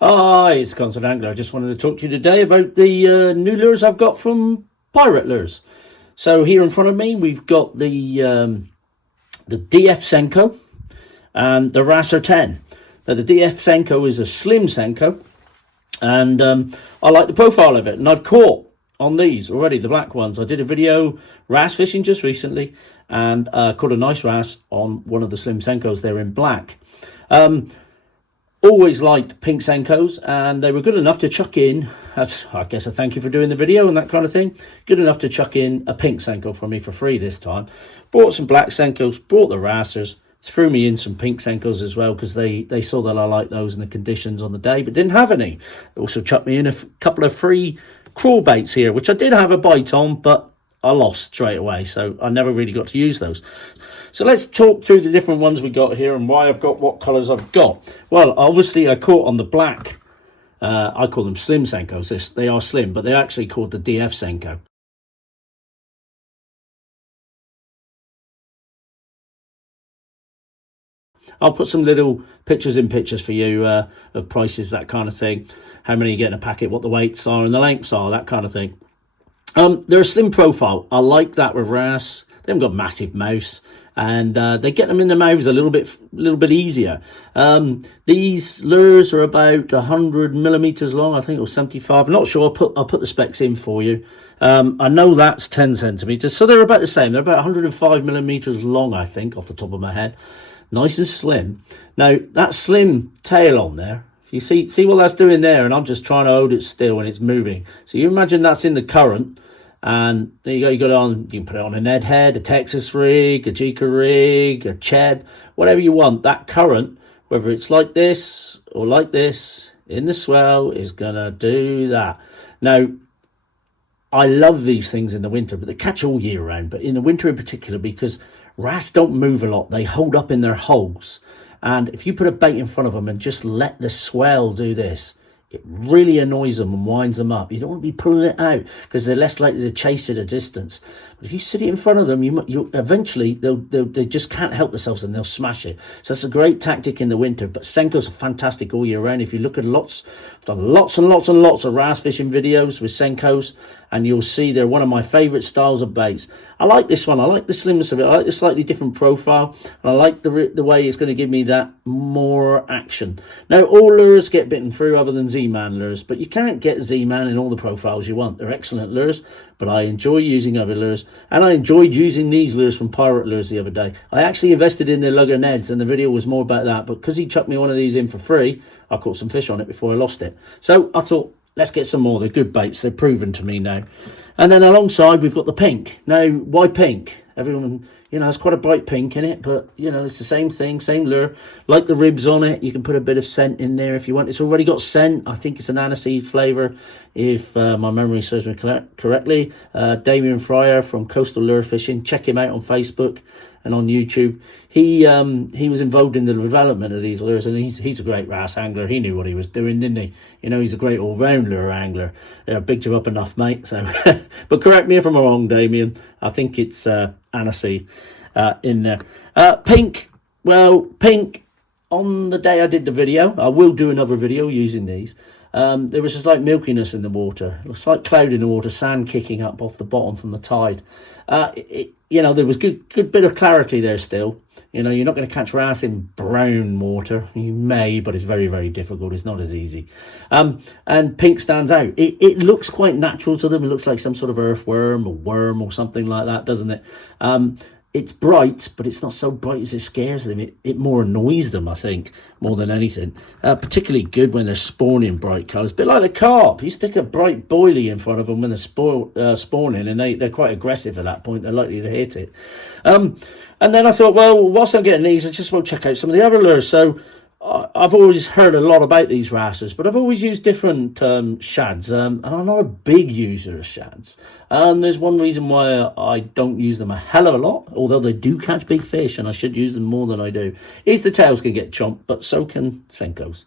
Hi, it's the Constant Angler. I just wanted to talk to you today about the new lures I've got from Pirate Lures. So here in front of me, we've got the DF Senko and the Wrasser 10. Now, the DF Senko is a slim Senko, and I like the profile of it. And I've caught on these already, the black ones. I did a video wrasse fishing just recently, and caught a nice wrasse on one of the slim Senkos there in black. Always liked pink Senkos, and they were good enough to chuck in, I guess a thank you for doing the video and that kind of thing, good enough to chuck in a pink Senko for me for free this time. Bought some black Senkos, brought the Wrassers, threw me in some pink Senkos as well, because they saw that I liked those and the conditions on the day, but didn't have any. They also chucked me in a couple of free crawl baits here, which I did have a bite on, but I lost straight away, so I never really got to use those. So let's talk through the different ones we got here and why I've got what colours I've got. Well, obviously I caught on the black, I call them slim Senkos. They are slim, but they're actually called the DF Senko. I'll put some little pictures in pictures for you of prices, that kind of thing, how many you get in a packet, what the weights are and the lengths are, that kind of thing. They're a slim profile. I like that with wrasse. They haven't got massive mouths, and they get them in the mouths a little bit easier. These lures are about 100 millimeters long, I think, or 75. I'm not sure. I'll put the specs in for you. I know that's 10 centimeters, so they're about the same. They're about 105 millimeters long, I think, off the top of my head. Nice and slim. Now, that slim tail on there, if you see what that's doing there, and I'm just trying to hold it still and it's moving. So you imagine that's in the current, and there you go. You got it on. You can put it on an Ed head, a Texas rig, a Jika rig, a Cheb, whatever you want. That current, whether it's like this or like this in the swell, is gonna do that. Now, I love these things in the winter, but they catch all year round. But in the winter in particular, because wrasse don't move a lot, they hold up in their holes. And if you put a bait in front of them and just let the swell do this, it really annoys them and winds them up. You don't want to be pulling it out, because they're less likely to chase it a distance. But if you sit it in front of them, you eventually they just can't help themselves and they'll smash it. So that's a great tactic in the winter. But Senkos are fantastic all year round. If you look at I've done lots and lots and lots of wrasse fishing videos with Senkos, and you'll see they're one of my favourite styles of baits. I like this one. I like the slimness of it. I like the slightly different profile, and I like the way it's going to give me that more action. Now, all lures get bitten through other than Z-Man lures, but you can't get Z-Man in all the profiles you want. They're excellent lures, but I enjoy using other lures, and I enjoyed using these lures from Pirate Lures the other day. I actually invested in their lugger Neds, and the video was more about that, but because he chucked me one of these in for free, I caught some fish on it before I lost it. So I thought, let's get some more. They're good baits. They're proven to me now. And then alongside, we've got the pink. Now, why pink? Everyone, there's quite a bright pink in it, but, it's the same thing, same lure. Like the ribs on it, you can put a bit of scent in there if you want. It's already got scent. I think it's an aniseed flavour, if my memory serves me correctly. Damien Fryer from Coastal Lure Fishing. Check him out on Facebook and on YouTube. He was involved in the development of these lures, and he's a great wrasse angler. He knew what he was doing, didn't he? He's a great all-round lure angler. I bigged you up enough, mate. So, but correct me if I'm wrong, Damien. I think it's aniseed in there. Pink. Well, pink. On the day I did the video, I will do another video using these. There was just like milkiness in the water. It was like cloud in the water, sand kicking up off the bottom from the tide. There was good bit of clarity there still. You're not going to catch wrasse in brown water. You may, but it's very, very difficult. It's not as easy. And pink stands out. It looks quite natural to them. It looks like some sort of earthworm or worm or something like that, doesn't it? It's bright, but it's not so bright as it scares them. It more annoys them, I think, more than anything. Particularly good when they're spawning bright colours. A bit like the carp. You stick a bright boilie in front of them when they're spawning, and they're quite aggressive at that point. They're likely to hit it. And then I thought, well, whilst I'm getting these, I just want to check out some of the other lures. So I've always heard a lot about these wrasses, but I've always used different shads, and I'm not a big user of shads. There's one reason why I don't use them a hell of a lot, although they do catch big fish, and I should use them more than I do, is the tails can get chomped, but so can Senkos,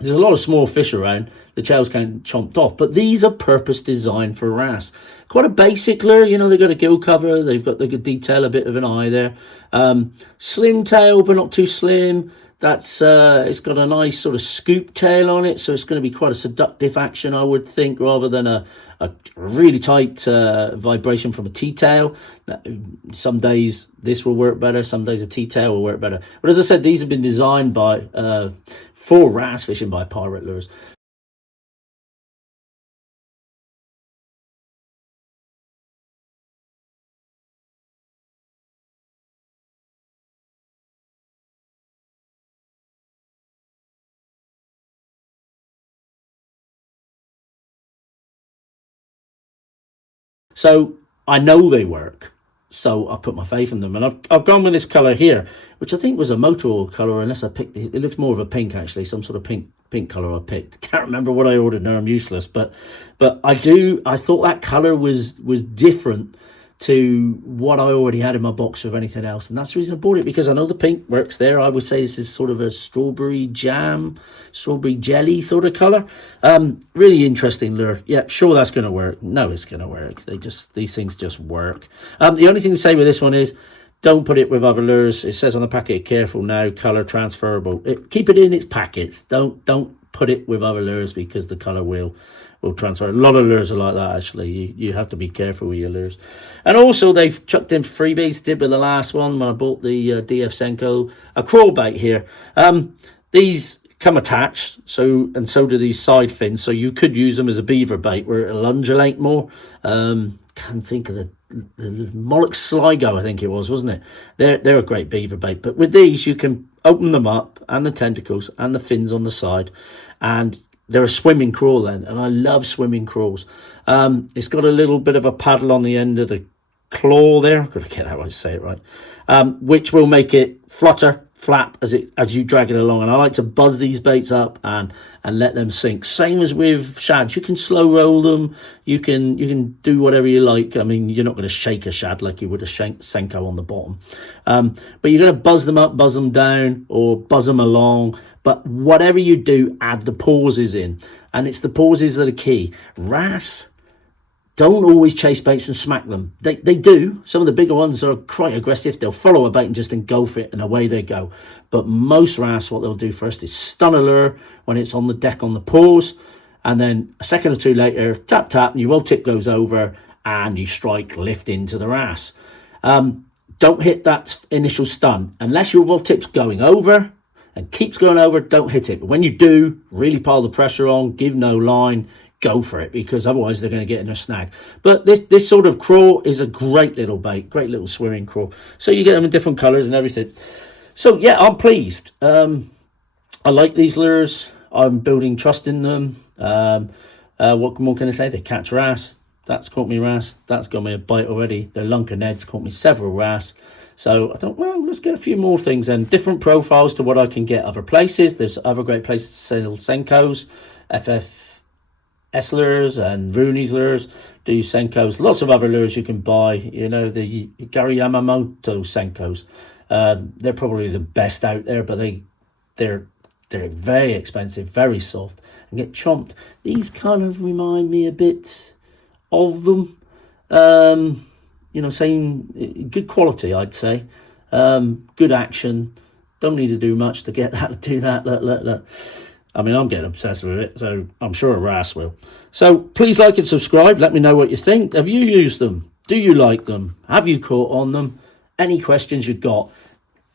There's a lot of small fish around. The tails can't chomped off, but these are purpose designed for wrasse. Quite a basic lure, they've got a gill cover, they've got the good detail, a bit of an eye there. Slim tail, but not too slim. That's it's got a nice sort of scoop tail on it, so it's going to be quite a seductive action, I would think, rather than a really tight vibration from a T-tail. Some days this will work better, some days a T-tail will work better. But as I said, these have been designed by for wrasse fishing by Pirate Lures. So I know they work. So I've put my faith in them, and I've gone with this colour here, which I think was a motor oil colour, unless I picked it. It looks more of a pink, actually, some sort of pink colour I picked. Can't remember what I ordered now, I'm useless. But I thought that colour was different to what I already had in my box with anything else, and that's the reason I bought it, because I know the pink works there. I would say this is sort of a strawberry jam, strawberry jelly sort of colour. Really interesting lure. Yeah, sure that's going to work. No, it's going to work. These things just work. The only thing to say with this one is don't put it with other lures. It says on the packet, careful now, colour transferable. Keep it in its packets. Don't put it with other lures, because the colour will transfer. A lot of lures are like that, actually. You have to be careful with your lures. And also they've chucked in freebies. Did with the last one when I bought the DF Senko, a crawl bait here. These come attached, so do these side fins, so you could use them as a beaver bait where it'll undulate more. Can't think of the Moloch Sligo, I think it was, wasn't it? They're a great beaver bait, but with these you can open them up, and the tentacles and the fins on the side, and they're a swimming crawl then, and I love swimming crawls. It's got a little bit of a paddle on the end of the claw there. I've got to get that right to say it right. Which will make it flutter, flap as you drag it along. And I like to buzz these baits up and let them sink. Same as with shads. You can slow roll them. You can do whatever you like. I mean, you're not going to shake a shad like you would a Senko on the bottom. But you're going to buzz them up, buzz them down, or buzz them along. But whatever you do, add the pauses in. And it's the pauses that are key. Wrasse don't always chase baits and smack them. They do. Some of the bigger ones are quite aggressive. They'll follow a bait and just engulf it, and away they go. But most wrasse, what they'll do first is stun a lure when it's on the deck on the pause. And then a second or two later, tap, tap, and your rod tip goes over and you strike lift into the wrasse. Don't hit that initial stun. Unless your rod tip's going over and keeps going over, don't hit it. But when you do, really pile the pressure on, give no line, go for it, because otherwise they're going to get in a snag. But this sort of crawl is a great little bait, great little swimming crawl. So you get them in different colours and everything. So yeah, I'm pleased. I like these lures. I'm building trust in them. What more can I say? They catch wrasse. That's caught me wrasse. That's got me a bite already. The Lunker Ned's caught me several wrasse. So I thought, well, let's get a few more things and different profiles to what I can get other places. There's other great places to sell Senkos, FFS lures and Rooney's lures, do Senkos. Lots of other lures you can buy. You know, the Gary Yamamoto Senkos. They're probably the best out there, but they're very expensive, very soft, and get chomped. These kind of remind me a bit of them. You know, same good quality, I'd say. Good action. Don't need to do much to get that to do that. Look. I mean, I'm getting obsessed with it, so I'm sure Wrasse will. So please like and subscribe. Let me know what you think. Have you used them? Do you like them? Have you caught on them? Any questions you've got,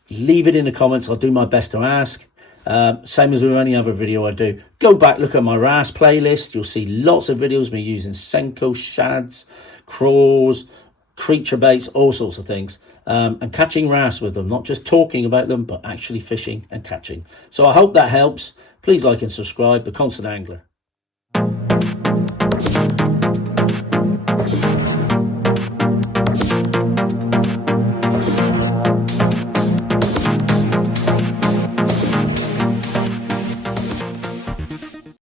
leave it in the comments. I'll do my best to ask. Same as with any other video I do. Go back, look at my Wrasse playlist. You'll see lots of videos of me using Senko shads, crawls, creature baits, all sorts of things, and catching wrasse with them, not just talking about them, but actually fishing and catching. So I hope that helps. Please like and subscribe. The Constant Angler.